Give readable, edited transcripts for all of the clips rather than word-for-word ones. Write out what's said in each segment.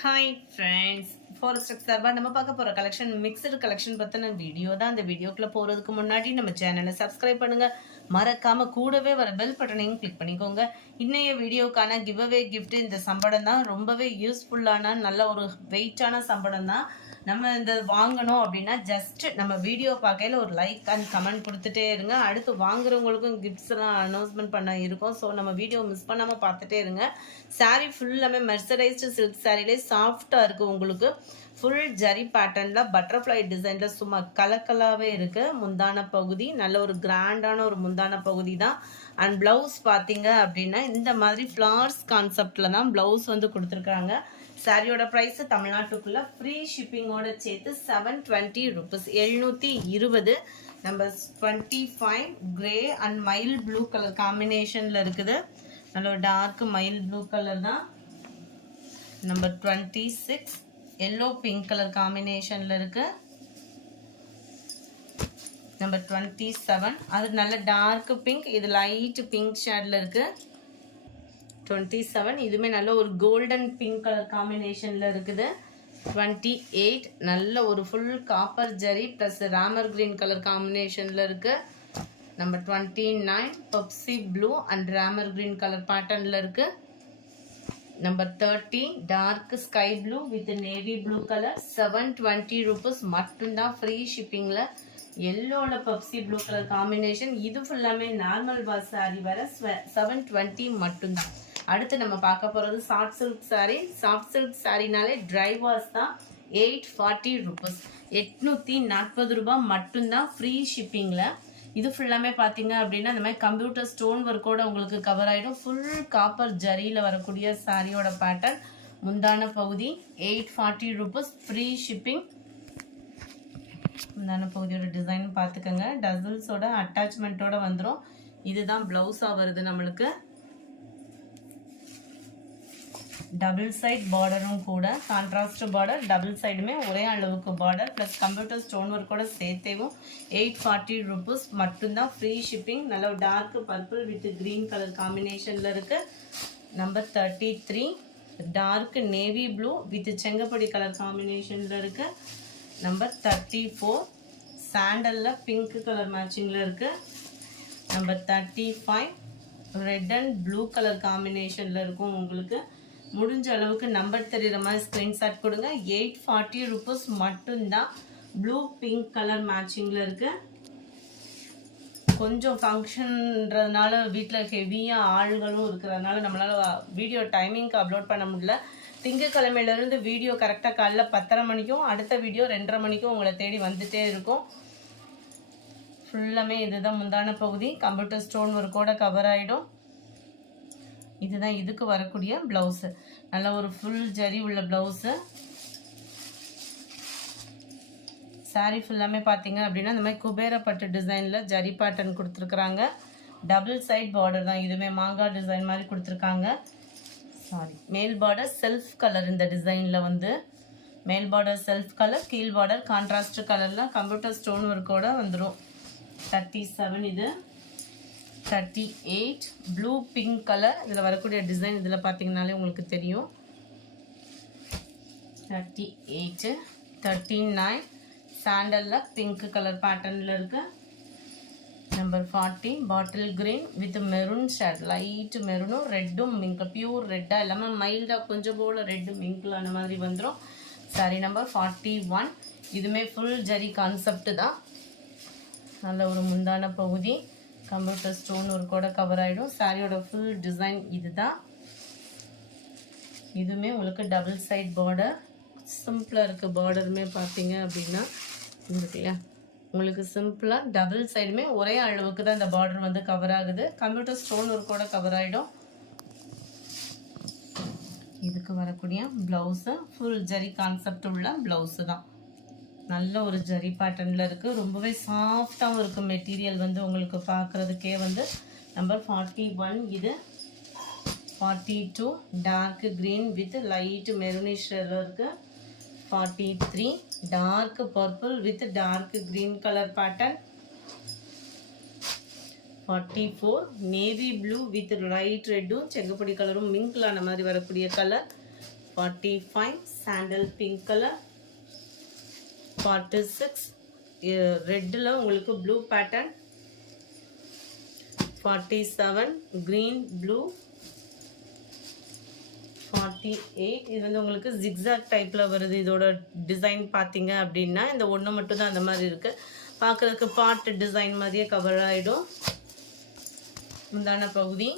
Hi friends, forest சார்பாக நம்ம பார்க்க போகிற கலெக்ஷன் மிக்சடு கலெக்ஷன் பற்றின வீடியோ தான். அந்த வீடியோக்குள்ளே போகிறதுக்கு முன்னாடி நம்ம சேனலை சப்ஸ்கிரைப் பண்ணுங்கள். மறக்காமல் கூடவே வர பெல் பட்டனையும் கிளிக் பண்ணிக்கோங்க. இன்றைய வீடியோக்கான கிவ் அவே கிஃப்ட் இந்த சம்படம் தான். ரொம்பவே யூஸ்ஃபுல்லான நல்ல ஒரு வெயிட்டான சம்படம் தான். நம்ம இந்த வாங்கணும் அப்படின்னா ஜஸ்ட் நம்ம வீடியோ பார்க்கையில் ஒரு லைக் அண்ட் கமெண்ட் கொடுத்துட்டே இருங்க. அடுத்து வாங்குறவங்களுக்கும் கிஃப்ட்ஸ் எல்லாம் அனௌன்ஸ்மெண்ட் பண்ண இருக்கும். ஸோ நம்ம வீடியோ மிஸ் பண்ணாமல் பார்த்துட்டே இருங்க. சாரீ ஃபுல்லாமே மெர்சரைஸ்டு சில்க் சாரீலே சாஃப்டாக இருக்குது. உங்களுக்கு ஃபுல் ஜரி பேட்டர்னில் பட்டர்ஃப்ளை டிசைனில் சும்மா கலக்கலாகவே இருக்குது. முந்தான பகுதி நல்ல ஒரு கிராண்டான ஒரு முந்தான பகுதி தான். அண்ட் ப்ளவுஸ் பார்த்தீங்க அப்படின்னா இந்த மாதிரி ஃப்ளார்ஸ் கான்செப்டில் தான் ப்ளவுஸ் வந்து கொடுத்துருக்குறாங்க. சாரியோட ப்ரைஸ் தமிழ்நாட்டுக்குள்ள ஃப்ரீ ஷிப்பிங்கோட சேர்த்து 720 ருபீஸ், 720. நம்பர் 25 கிரே அண்ட் மயில் ப்ளூ கலர் காம்பினேஷனில் இருக்குது. நல்ல ஒரு டார்க் மயில் ப்ளூ கலர் தான். நம்பர் 26 எல்லோ பிங்க் கலர் காம்பினேஷனில் இருக்குது. நம்பர் 27 அது நல்ல டார்க் பிங்க், இது லைட் பிங்க் ஷேடில் இருக்குது. 27 இதுவுமே நல்ல ஒரு கோல்டன் பிங்க் கலர் காம்பினேஷனில் இருக்குது. 28 நல்ல ஒரு full copper zari plus Ramar green colour காம்பினேஷனில் இருக்குது. Number 29 Pepsi blue and Ramar green colour பேட்டர்னில் இருக்குது. Number 30 dark sky blue with navy blue colour. 720 rupees மட்டும்தான் ஃப்ரீ ஷிப்பிங்கில். எல்லோவில் பப்சி ப்ளூ கலர் காம்பினேஷன். இது ஃபுல்லாமே நார்மல் வாஷ் சாரி வர 720 மட்டும்தான். அடுத்து நம்ம பார்க்க போகிறது soft silk sari. Soft silk சாரினாலே ட்ரை வாஷ் தான். 840 ருபீஸ், 840 ரூபாய் மட்டும்தான் ஃப்ரீ ஷிப்பிங்கில். இது ஃபுல்லாமே பார்த்தீங்க அப்படின்னா இந்த மாதிரி கம்ப்யூட்டர் ஸ்டோன் ஒர்க்கோட உங்களுக்கு கவர் ஆகிடும். ஃபுல் காப்பர் ஜரியில் வரக்கூடிய சாரியோட பேட்டர்ன். முந்தான பகுதி 840 ருபீஸ் ஃப்ரீ ஷிப்பிங். முந்தான பகுதியோட டிசைன் பார்த்துக்கோங்க. டசல்ஸோட அட்டாச்மெண்ட்டோட வந்துடும். இதுதான் ப்ளவுஸாக வருது நம்மளுக்கு. டபுள் சைட் பார்டரும் கூட கான்ட்ராஸ்ட் பார்டர், டபுள் சைடுமே ஒரே அளவுக்கு பார்டர் ப்ளஸ் கம்ப்யூட்டர் ஸ்டோன் ஒர்க்கோட சேர்த்தேவும் 840 ருபீஸ் மட்டும்தான் ஃப்ரீ ஷிப்பிங். நல்ல dark purple with green colour காம்பினேஷனில் இருக்குது. Number 33 dark navy blue with செங்கப்படி கலர் காம்பினேஷனில் இருக்குது. நம்பர் 34 சாண்டலில் பிங்க் கலர் மேட்சிங்கில் இருக்குது. Number 35 red and blue colour காம்பினேஷனில் இருக்கும். உங்களுக்கு முடிஞ்ச அளவுக்கு நம்பர் தெரிகிற மாதிரி ஸ்க்ரீன்ஷாட் கொடுங்க. 840 ருபீஸ் மட்டும்தான். ப்ளூ பிங்க் கலர் மேட்சிங்கில் இருக்குது. கொஞ்சம் ஃபங்க்ஷன்றதுனால வீட்டில் ஹெவியாக ஆள்களும் இருக்கிறதுனால நம்மளால் வீடியோ டைமிங்க்கு அப்லோட் பண்ண முடியல. திங்கக்கிழமையிலேருந்து வீடியோ கரெக்டாக காலைல 10:30 மணிக்கும் அடுத்த வீடியோ 2:30 மணிக்கும் உங்களை தேடி வந்துகிட்டே இருக்கும். ஃபுல்லாமே இதுதான் முந்தான பகுதி. கம்ப்யூட்டர் ஸ்டோன் ஒர்க்கோட கவர் ஆகிடும். இதுதான் இதுக்கு வரக்கூடிய ப்ளவுஸு. நல்ல ஒரு ஃபுல் ஜரி உள்ள ப்ளவுஸு. சாரீ ஃபுல்லாமே பார்த்தீங்க அப்படின்னா இந்த மாதிரி குபேரப்பட்டு டிசைனில் ஜரி பேட்டர்ன் கொடுத்துருக்குறாங்க. டபுள் சைட் பார்டர் தான். இதுவுமே மாங்காய் டிசைன் மாதிரி கொடுத்துருக்காங்க. மேல் பார்டர் செல்ஃப் கலர். இந்த டிசைனில் வந்து மேல் பார்டர் செல்ஃப் கலர், கீழ் பார்டர் கான்ட்ராஸ்ட் கலரில் கம்ப்யூட்டர் ஸ்டோன் ஒர்க்கோட வந்துடும். 37 இது. 38 ப்ளூ பிங்க் கலர். இதில் வரக்கூடிய டிசைன் இதில் பார்த்தீங்கன்னாலே உங்களுக்கு தெரியும். 38 39 சாண்டலில் பிங்க் கலர் பேட்டர்னில் இருக்கு. Number 40 bottle green with maroon shade, light மெரூனும் ரெட்டும் மிங்க், பியூர் ரெட்டாக இல்லாமல் மைல்டாக கொஞ்சம் போல் ரெட்டு மிங்கில் அந்த மாதிரி வந்துடும். சாரி நம்பர் 41 இதுவுமே ஃபுல் ஜரி கான்செப்ட் தான். நல்ல ஒரு முந்தான பகுதி கம்ப்யூட்டர் ஸ்டோன் ஒர்க்கோட கவர் ஆகிடும். சாரியோட ஃபுல் டிசைன் இதுதான். இதுவுமே உங்களுக்கு டபுள் சைட் பார்டர். சிம்பிளாக இருக்குது பார்டருமே பார்த்தீங்க அப்படின்னா இருக்கு இல்லையா. உங்களுக்கு சிம்பிளாக டபுள் சைடுமே ஒரே அளவுக்கு தான் இந்த பார்டர் வந்து கவர் ஆகுது. கம்ப்யூட்டர் ஸ்டோன் ஒர்க்கோட கவர் ஆகிடும். இதுக்கு வரக்கூடிய ப்ளவுஸு ஃபுல் ஜரி கான்செப்ட் உள்ள ப்ளவுஸு தான். நல்ல ஒரு ஜரி பேட்டர்னில் இருக்குது. ரொம்பவே சாஃப்டாகவும் இருக்குது மெட்டீரியல் வந்து உங்களுக்கு பார்க்குறதுக்கே வந்து. நம்பர் 41 இது. 42 டார்க் க்ரீன் வித் லைட் மெரூனிஷில் இருக்குது. 43 dark purple with dark green colour pattern. 44 navy blue with light ரெட்டும் செங்கப்படி கலரும் மிங்கிளான மாதிரி வரக்கூடிய கலர். 45 சாண்டல் பிங்க் கலர், 46 ரெட்டில் உங்களுக்கு ப்ளூ பேட்டர்ன், 47 green ப்ளூ, 48 இது வந்து உங்களுக்கு ஜிக்ஸாக் டைப்பில் வருது. இதோட டிசைன் பார்த்தீங்க அப்படின்னா இந்த ஒன்று மட்டும் தான் அந்த மாதிரி இருக்குது. பார்க்குறதுக்கு பாட்டு டிசைன் மாதிரியே கவர் ஆகிடும். முந்தான பகுதி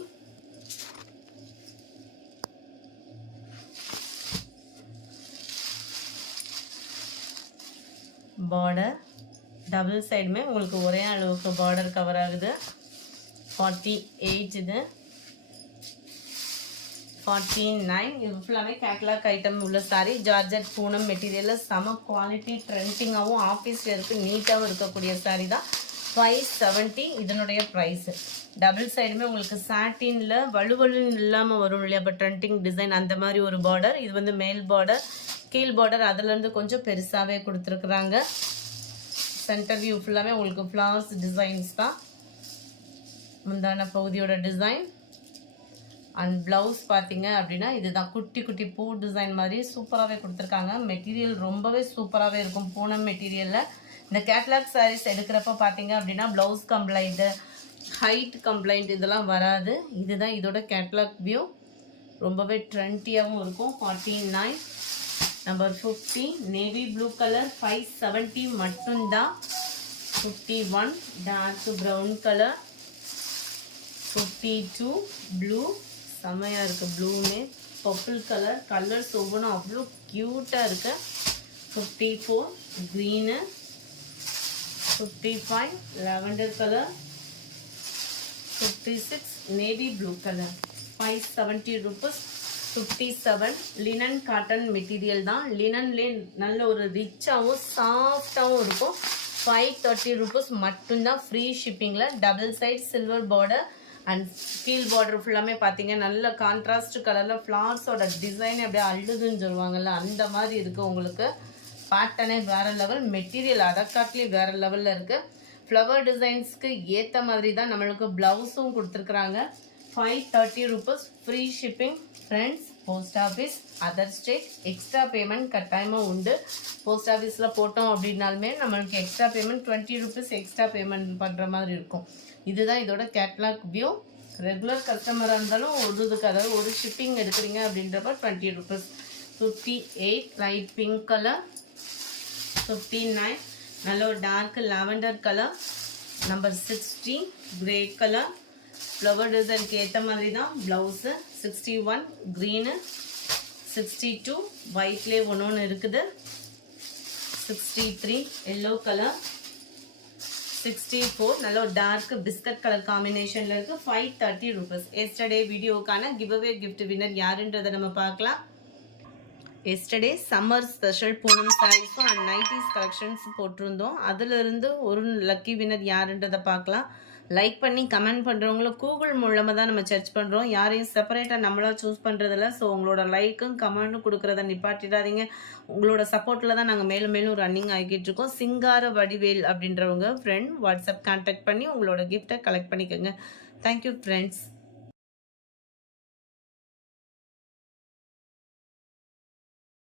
பார்டர் டபுள் சைடுமே உங்களுக்கு ஒரே அளவுக்கு பார்டர் கவர் ஆகுது. 48 இது 49 இது ஃபுல்லாகவே கேட்லாக் ஐட்டம் உள்ள சாரீ. ஜார்ஜட் பூனம் மெட்டீரியலில் செம குவாலிட்டி ட்ரெண்டிங்காகவும் ஆஃபீஸ் வேருக்கு நீட்டாகவும் இருக்கக்கூடிய சாரீ தான். 570 இதனுடைய ப்ரைஸு. டபுள் சைடுமே உங்களுக்கு சாட்டினில் வலுவலுன்னு இல்லாமல் வரும் இல்லையா, இப்போ ட்ரெண்டிங் டிசைன் அந்த மாதிரி ஒரு பார்டர். இது வந்து மேல் பார்டர், கீழ் பார்டர் அதுலேருந்து கொஞ்சம் பெருசாகவே கொடுத்துருக்குறாங்க. சென்டர் வியூ ஃபுல்லாகவே உங்களுக்கு ஃப்ளவர்ஸ் டிசைன்ஸ் தான். முந்தான பகுதியோட டிசைன் அண்ட் ப்ளவுஸ் பார்த்தீங்க அப்படின்னா இதுதான் குட்டி குட்டி பூ டிசைன் மாதிரி சூப்பராகவே கொடுத்துருக்காங்க. மெட்டீரியல் ரொம்பவே சூப்பராகவே இருக்கும் பூனம் மெட்டீரியலில். இந்த கேட்லாக் சாரீஸ் எடுக்கிறப்ப பார்த்தீங்க அப்படின்னா ப்ளவுஸ் கம்ப்ளைண்ட்டு, ஹைட் கம்ப்ளைண்ட் இதெல்லாம் வராது. இதுதான் இதோட கேட்லாக் வியூ. ரொம்பவே ட்ரெண்டியாகவும் இருக்கும். 49 நம்பர் 50 நேவி ப்ளூ கலர் 570 மட்டும்தான். 51 டார்க் ப்ரௌன் கலர், 52 ப்ளூ செம்மையாக இருக்குது. ப்ளூமே பர்பிள் கலர், கலர்ஸ் ஒவ்வொன்றும் அவ்வளோ க்யூட்டாக இருக்குது. 54 green, 55 lavender colour, 56 navy blue colour. 570 rupees. 57 linen cotton material தான். லினன்லேயே நல்ல ஒரு ரிச்சாகவும் சாஃப்டாகவும் இருக்கும். 530 rupees மட்டும்தான். ஃப்ரீ ஷிப்பிங்கில் double side silver border and கீழ் பார்டர் ஃபுல்லாமே பார்த்தீங்க நல்ல கான்ட்ராஸ்ட் கலரில் ஃப்ளார்ஸோட டிசைன் அப்படியே அள்ளுதுன்னு சொல்லுவாங்கள்ல அந்த மாதிரி இருக்குது. உங்களுக்கு பேட்டர்னே வேறு லெவல், மெட்டீரியல் அதற்காட்டிலே வேறு லெவலில் இருக்குது. ஃப்ளவர் டிசைன்ஸ்க்கு ஏற்ற மாதிரி தான் நம்மளுக்கு ப்ளவுஸும் கொடுத்துருக்குறாங்க. 530 rupees free shipping. Friends, post office other state extra payment கட்டாயமாக உண்டு. போஸ்ட் ஆஃபீஸில் போட்டோம் அப்படின்னாலுமே நம்மளுக்கு extra payment 20 rupees extra payment பண்ணுற மாதிரி இருக்கும். இதுதான் இதோட கேட்லாக் வியூ. ரெகுலர் கஸ்டமராக இருந்தாலும் ஒரு அதாவது ஒரு ஷிப்பிங் எடுக்கிறீங்க அப்படின்றப்ப 20 rupees. 58 லைட் பிங்க் கலர், 59 நல்ல ஒரு dark lavender colour, number 60 grey colour flower டிசைனுக்கு ஏற்ற மாதிரி தான் ப்ளவுஸு. 61 க்ரீனு, 62 ஒயிட்லேயே ஒன்று இருக்குது, 63 எல்லோ கலர், 64 நல்ல ஒரு டார்க் பிஸ்கட் கலர் காம்பினேஷனில் இருக்குது. 530 rupees. எஸ்டர்டே வீடியோக்கான கிவ்அவே கிஃப்ட் வின்னர் யாருன்றதை நம்ம பார்க்கலாம். எஸ்டர்டே சம்மர் ஸ்பெஷல் பூனம் சாரீஸும் அண்ட் நைட்டிஸ் கலெக்ஷன்ஸ் போட்டிருந்தோம். அதிலிருந்து ஒரு லக்கி வின்னர் யாருன்றதை பார்க்கலாம். லைக் பண்ணி கமெண்ட் பண்ணுறவங்கள கூகுள் மூலமாக தான் நம்ம சர்ச் பண்ணுறோம். யாரையும் செப்பரேட்டாக நம்மளாக சூஸ் பண்ணுறதில்ல. ஸோ உங்களோட லைக்கும் கமெண்ட்டும் கொடுக்குறத நிப்பாட்டிடாதீங்க. உங்களோட சப்போர்ட்டில் தான் நாங்கள் மேலும் மேலும் ரன்னிங் ஆகிக்கிட்டு இருக்கோம். சிங்கார வடிவேல் அப்படின்றவங்க ஃப்ரெண்ட் வாட்ஸ்அப் கான்டாக்ட் பண்ணி உங்களோட கிஃப்ட்டை கலெக்ட் பண்ணிக்கோங்க. Thank you friends.